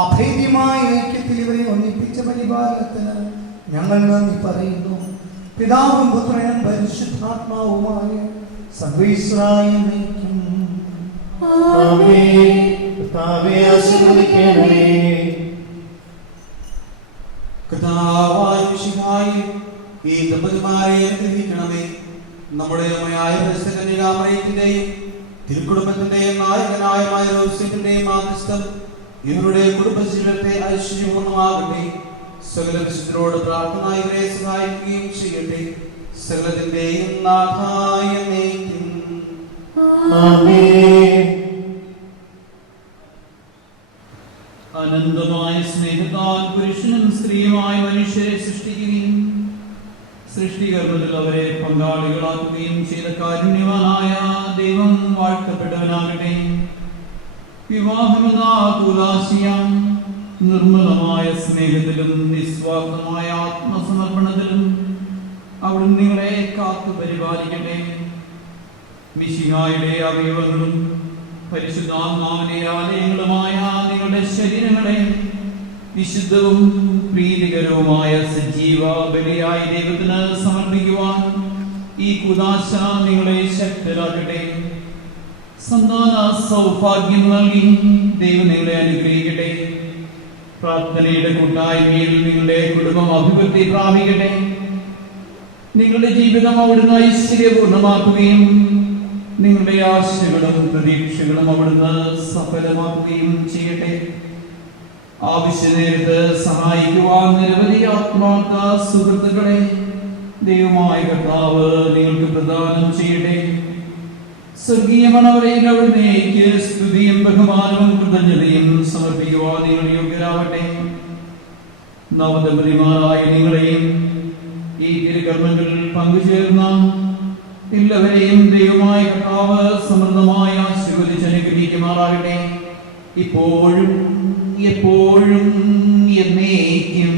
അഭേദ്യമായ ഐക്യത്തിൽ ഇവരെ ഒന്നിപ്പിച്ച പരിപാലനത്തിന് ഞങ്ങൾ നന്ദി പറയുന്നു. പിതാവും പുത്രനും പരിശുദ്ധാത്മാവുമായ സർവീശ്വരായ നയിക്കും. കർത്താവായ മിശിഹായേ, ഈ ദമ്പതിമാരെ അനുഗ്രഹിക്കണമേ. നമ്മുടെ അമ്മയായ പരിശുദ്ധകന്യകാമറിയത്തിന്റെയും തിരുക്കുടുംബത്തിന്റെയും നായകനായ യോസേഫിന്റെയും മാധ്യസ്ഥം ഇവരുടെ കുടുംബജീവിതത്തെ ഐശ്വര്യപൂർണ്ണമാകട്ടെ. സകല വിശുദ്ധരോട് പ്രാർത്ഥന ഇവരെ സഹായിക്കുകയും ചെയ്യട്ടെ. സകലത്തിന്റെയും നാഥായ നയിക്കും. അനന്തമായ സ്നേഹത്താൽ പുരുഷനും സ്ത്രീയുമായ മനുഷ്യരെ സൃഷ്ടിക്കുകയും സൃഷ്ടികർമ്മത്തിൽ അവരെ പങ്കാളികളാക്കുകയും ചെയ്ത കാരുണ്യവാനായ ദൈവം വാഴ്ത്തപ്പെട്ടവനാകട്ടെ. വിവാഹമെന്ന തുലാശിയാം നിർമ്മലമായ സ്നേഹത്തിലും നിസ്വാർത്ഥമായ ആത്മസമർപ്പണത്തിലും അവിടുന്ന് നിങ്ങളെ കാത്തു പരിപാലിക്കട്ടെ. മിശിഹായുടെ അവയവങ്ങളും പരിശുദ്ധാത്മാവിന്റെ ആലയങ്ങളുമായ നിങ്ങളുടെ ശരീരങ്ങളെ വിശുദ്ധവും പ്രീതികരവുമായ സജീവ ബലിയായി ദൈവത്തിന് സമർപ്പിക്കുവാൻ ഈ കൂദാശ നിങ്ങളെ ശക്തരാക്കട്ടെ. സന്താന സൗഭാഗ്യം നൽകി ദൈവം നിങ്ങളെ അനുഗ്രഹിക്കട്ടെ. പ്രാർത്ഥനയുടെ കൂട്ടായ്മയിൽ നിങ്ങളുടെ കുടുംബം അഭിവൃദ്ധി പ്രാപിക്കട്ടെ. നിങ്ങളുടെ ജീവിതം അവിടുന്ന് ഐശ്വര്യപൂർണമാക്കുകയും നിങ്ങളുടെ ആശകളും പ്രതീക്ഷകളും അവിടുന്ന് സഫലമാക്കുകയും ചെയ്യട്ടെ. ആവശ്യ നേരത്ത് സഹായിക്കുവാൻ നിരവധി ആത്മാർത്ഥ സുഹൃത്തുക്കളെ ദൈവമായ കർത്താവ് നിങ്ങൾക്ക് പ്രദാനം ചെയ്യട്ടെ. സ്വർഗീയ മണവരയിൽ അവിടുന്നേക്ക് സ്തുതിയും ബഹുമാനവും കൃതജ്ഞതയും സമർപ്പിക്കുവാൻ നിങ്ങൾ യോഗ്യരാവട്ടെ. നവദമ്പതിമാരായ നിങ്ങളെയും ഈ തിരുകർമ്മങ്ങളിൽ പങ്കുചേർന്ന എല്ലാവരെയും ദൈവമായ കർത്താവ് സമൃദ്ധമായി ആശീർവദിച്ച് അനുഗ്രഹിക്കുമാറാകട്ടെ, ഇപ്പോഴും എപ്പോഴും എന്നേക്കും.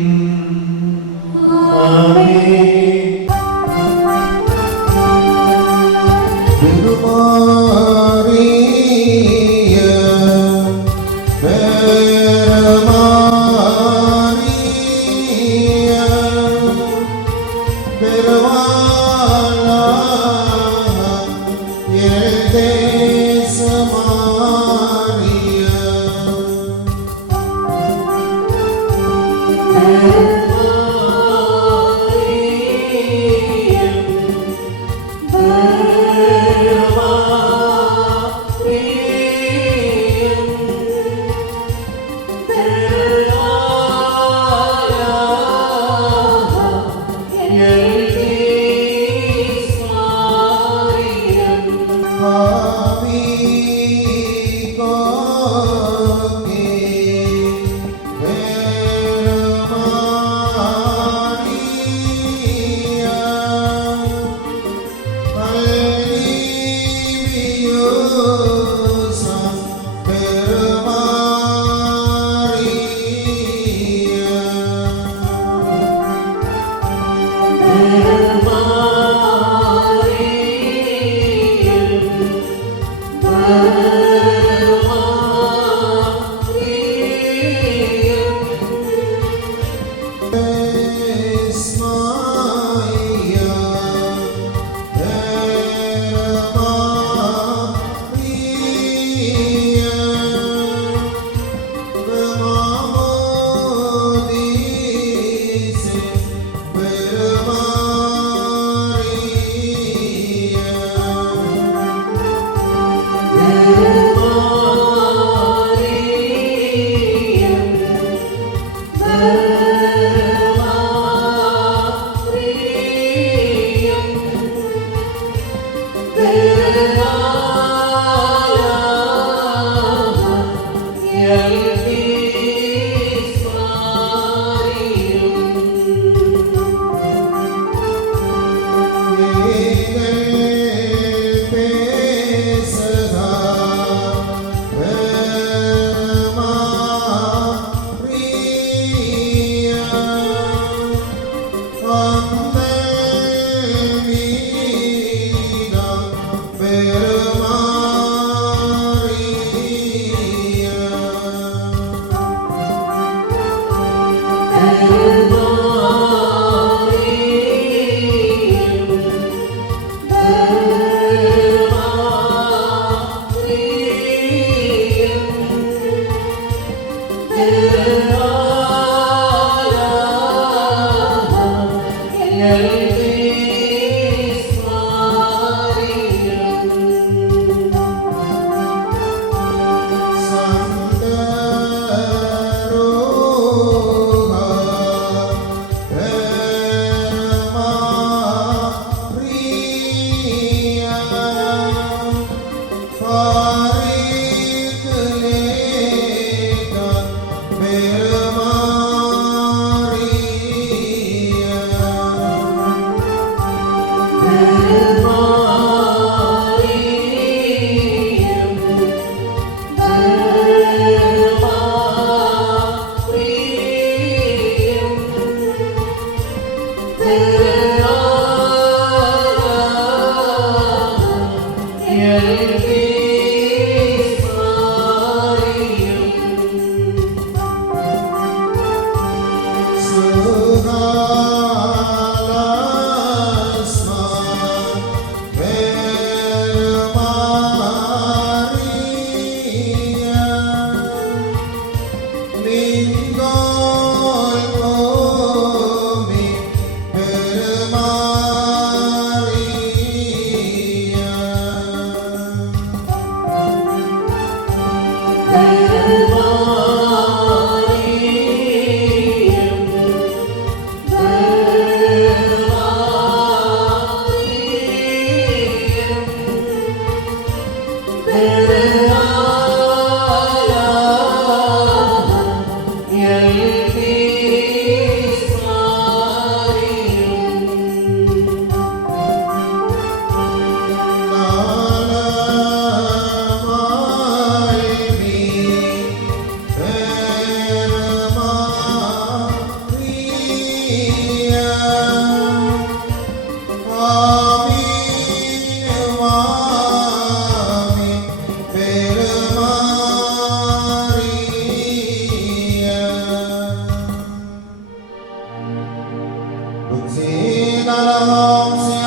Nalaham